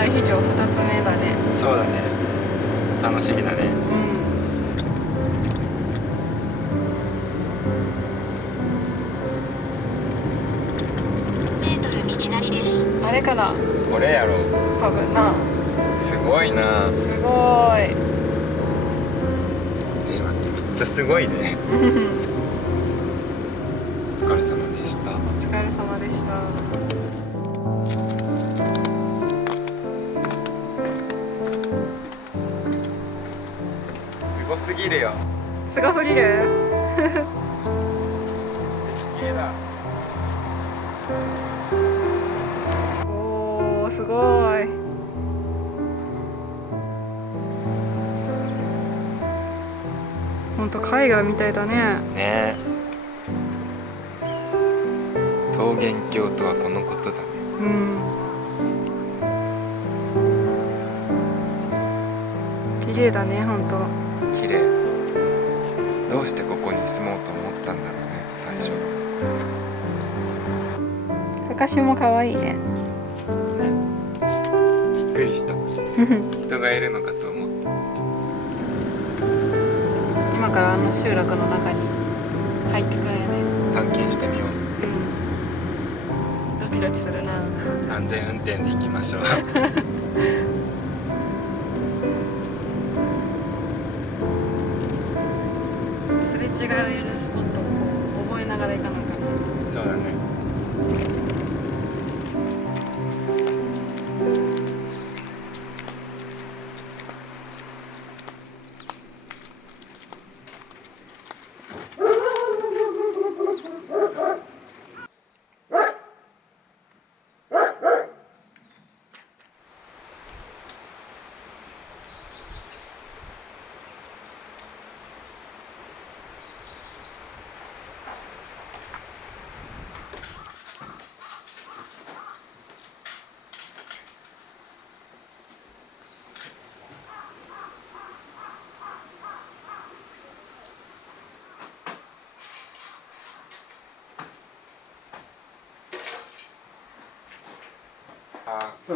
海飛城2つ目だね。そうだね、楽しみだね。メートル道なりです。あれかな、これやろ。多分な。すごいな。すごい。待って、めっちゃすごいね。お疲れ様でした。お疲れ様でした。すごすぎるよ。すごすぎる。綺麗だ。おー、すごい。ほんと絵画みたいだね。ねえ。桃源郷とはこのことだね。うん。綺麗だね、ほんと。綺麗。どうしてここに住もうと思ったんだろうね、最初。かかしも可愛いね。びっくりした。人がいるのかと思った。今からあの集落の中に入ってくるんやね。探検してみよう。ドキドキするな。安全運転で行きましょう。すれ違えるスポットをこう覚えながら行かなあかんね。そうだね。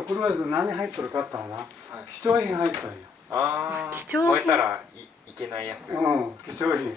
車椅子何入っとるかってのはな、貴重品入っとるよ。ああ、貴重品。燃えたらいけないやつ。うん、貴重品。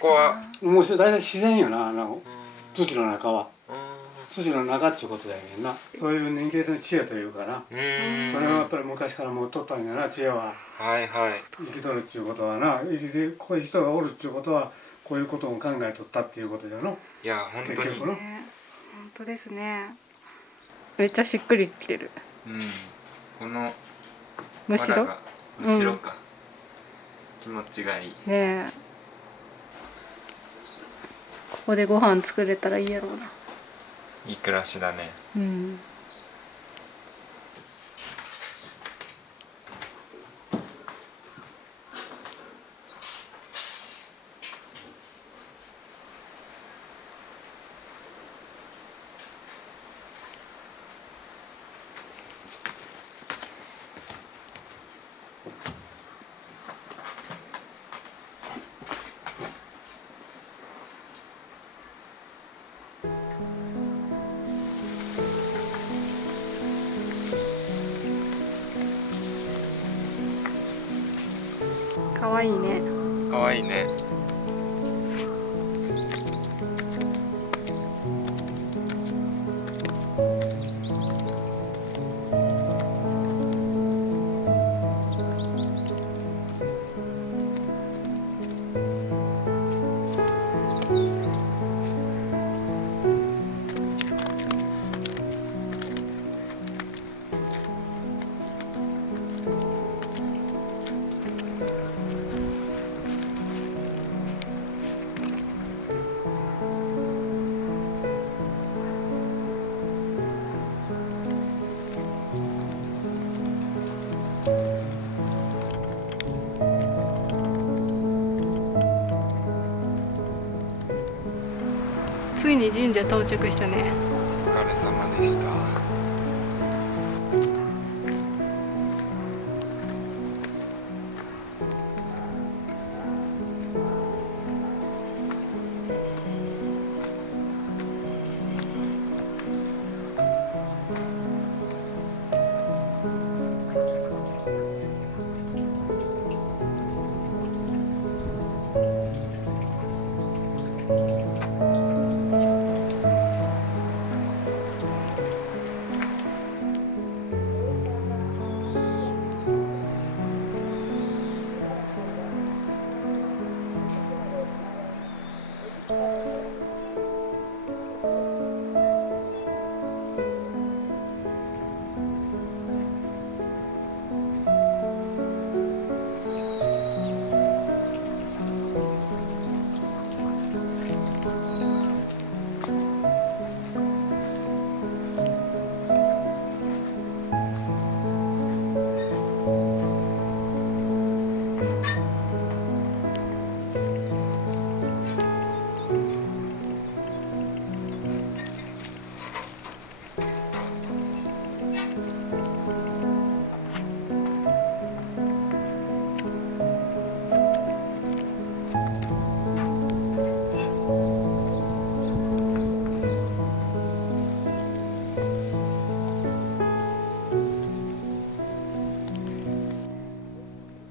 ここはもう大体自然よな、土の中は。土の中っていうことだけどな。そういう人間の知恵というかな。それはやっぱり昔から持っとったんやな、知恵は。はいはい。生きとるっていうことはな、こういう人がおるっていうことは、こういうことを考えとったっていうことだよな。いや、本当に。本当ですね。めっちゃしっくりきてる。うん。このむしろ。むしろか。気持ちがいい。ねえ。ここでご飯作れたらいいやろうな。いい暮らしだね。うん。かわいいね。かわいいね。に神社到着したね。お疲れ様でした。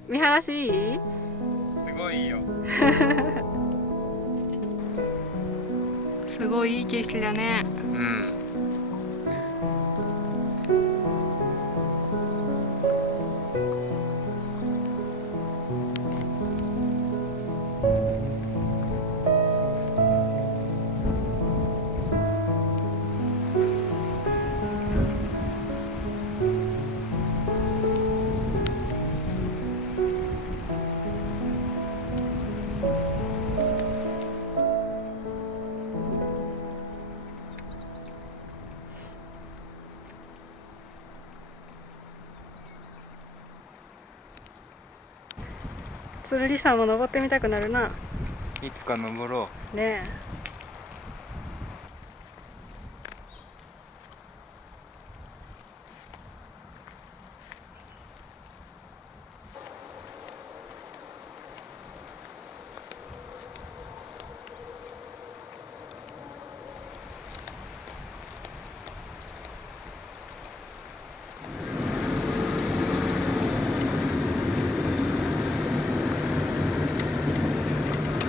見晴らしいい？すごいよ。すごいいい景色だね。うん。鶴里山も登ってみたくなるな。いつか登ろう。ね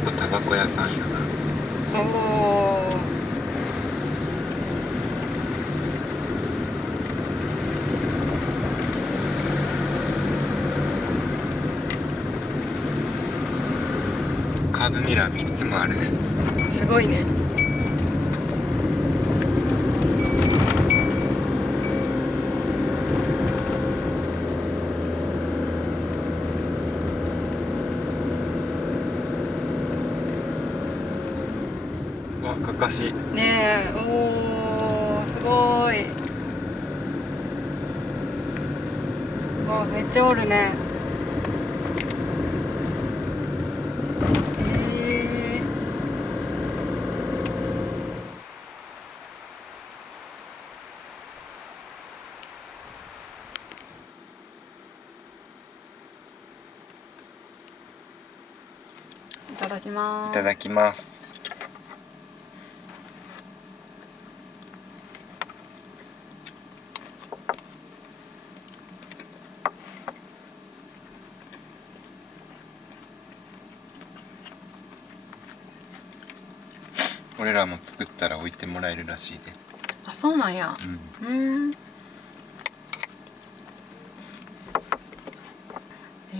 ここタバコ屋さんやな。え。おお。カーブミラー3つもある。すごいね。わ、かかし。ねえ、おお、すごい。わ、めっちゃおるね。へえ。いただきます。いただきます。俺らも作ったら置いてもらえるらしいで。あ、そうなんや。うん。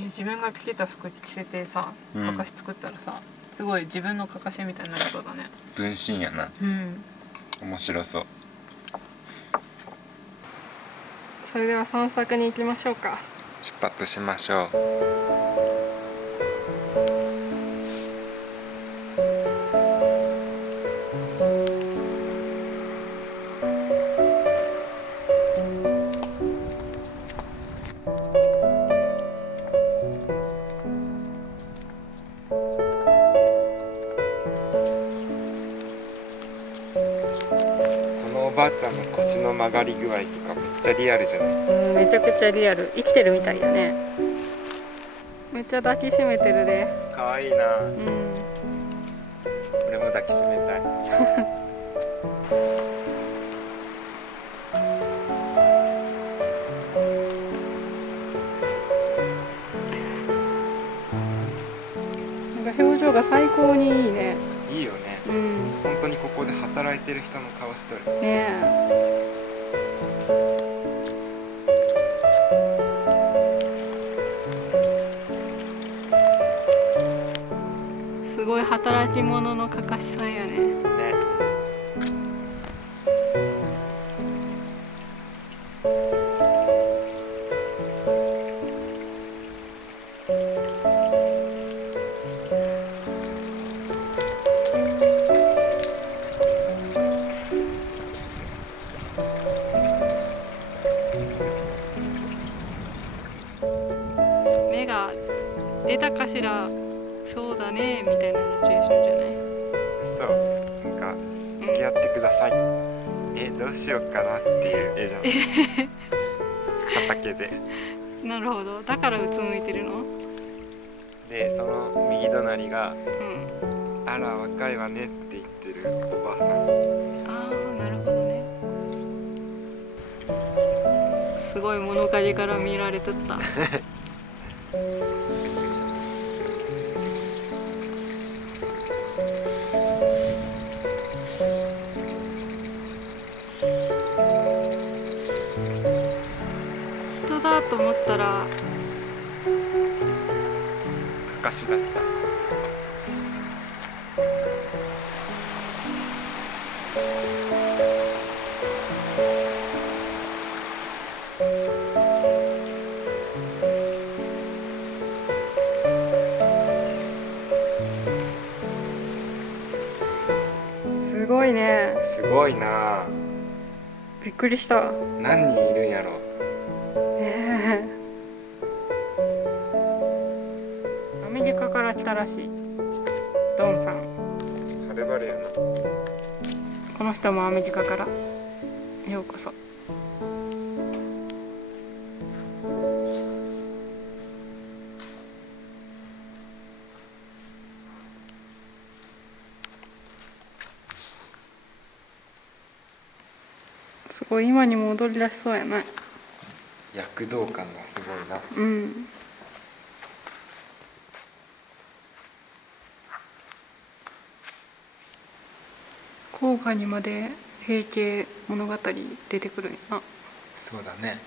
自分が着てた服着せてさ、かかし作ったらさ、すごい自分のかかしみたいになりそうだね。分身やな。うん。面白そう。それでは散策に行きましょうか。出発しましょう。ばあちゃんの腰の曲がり具合とかめっちゃリアルじゃない？うん、めちゃくちゃリアル。生きてるみたいやね。めっちゃ抱きしめてるで。かわいいな。うん。俺も抱きしめたい。なんか表情が最高にいいね。いいよね。うん。本当にここで働いてる人の顔しとる。ねえ。すごい働き者のかかしさんやね。ね。目が出たかしら。そうだねみたいなシチュエーションじゃない？そう。なんか付き合ってください。どうしようかなっていう絵じゃん。畑で。なるほど。だからうつむいてるの？で、その右隣がうん。あら若いわねって言ってるおばあさん。ああ、なるほどね。すごい物陰から見られとった。人だと思ったらかかしだった。すごいね。すごいな。びっくりした。何人いるんやろ。ねえ。アメリカから来たらしい。ドンさん。はるばるやな。この人もアメリカからようこそ。すごい今にも踊り出しそうやな。躍動感がすごいな。うん。効果にまで平家物語出てくるんやな。そうだね。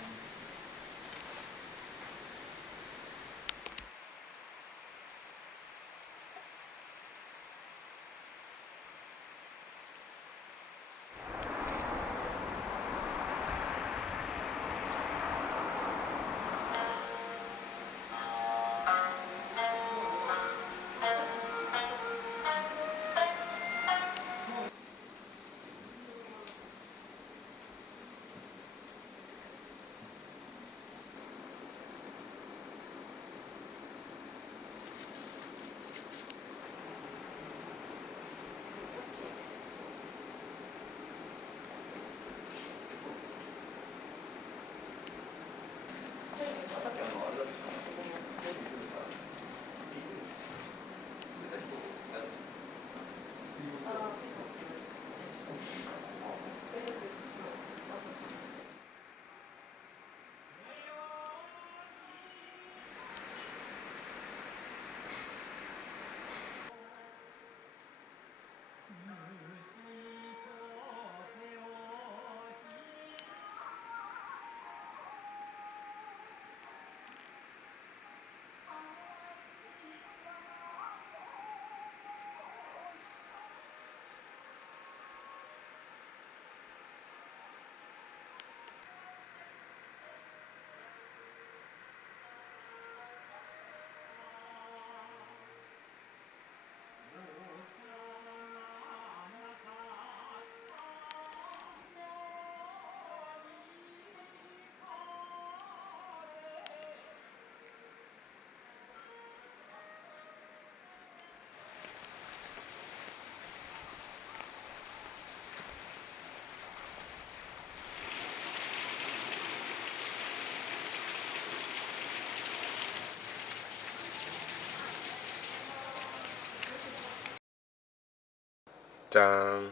じゃーん。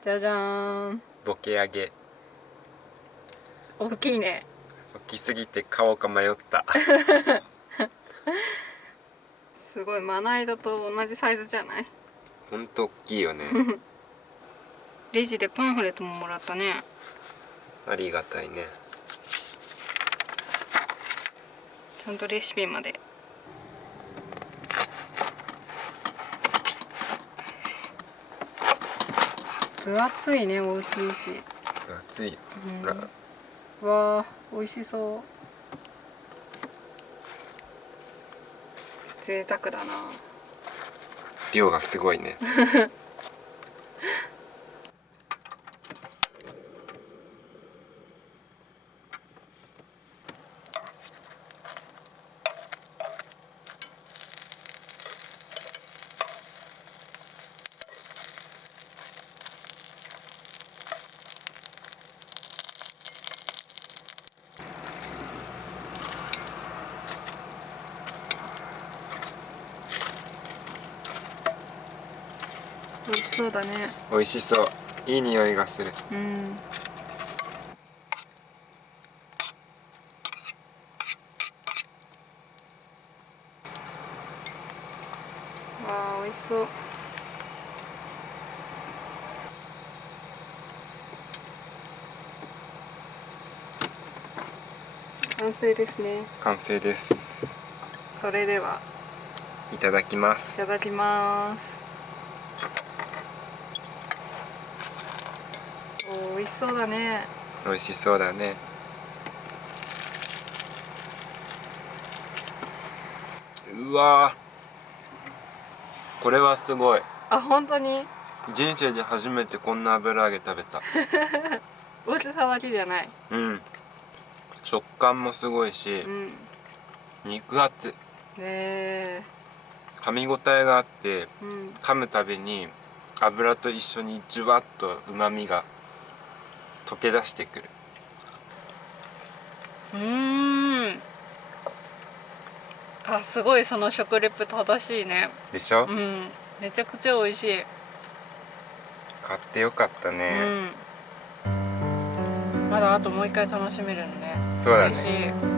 じゃじゃーん。ボケ揚げ。大きいね。大きすぎて買おうか迷った。すごい、まな板と同じサイズじゃない？ほんと大きいよね。レジでパンフレットももらったね。ありがたいね。ちゃんとレシピまで。分厚いね、大きいし。熱いよ。うん、ほら。わあ、美味しそう。贅沢だな。量がすごいね。美味しそうだね。美味しそう。いい匂いがする。うん。わあ、美味しそう。完成ですね。完成です。それではいただきます。ただきます。おー、美味しそうだね。美味しそうだね。うわー、これはすごい。あ、本当に？人生で初めてこんな油揚げ食べた。大きさだけじゃない。うん。食感もすごいしう、ん。肉厚。ね噛み応えがあって、え。うん。噛むたびに油と一緒にじゅわっと旨味が溶け出してくる。あ、すごい、その食レポ正しいね。でしょ？うん。めちゃくちゃ美味しい。買ってよかったね。うん。まだあともう一回楽しめるのね。そうだね。嬉しい。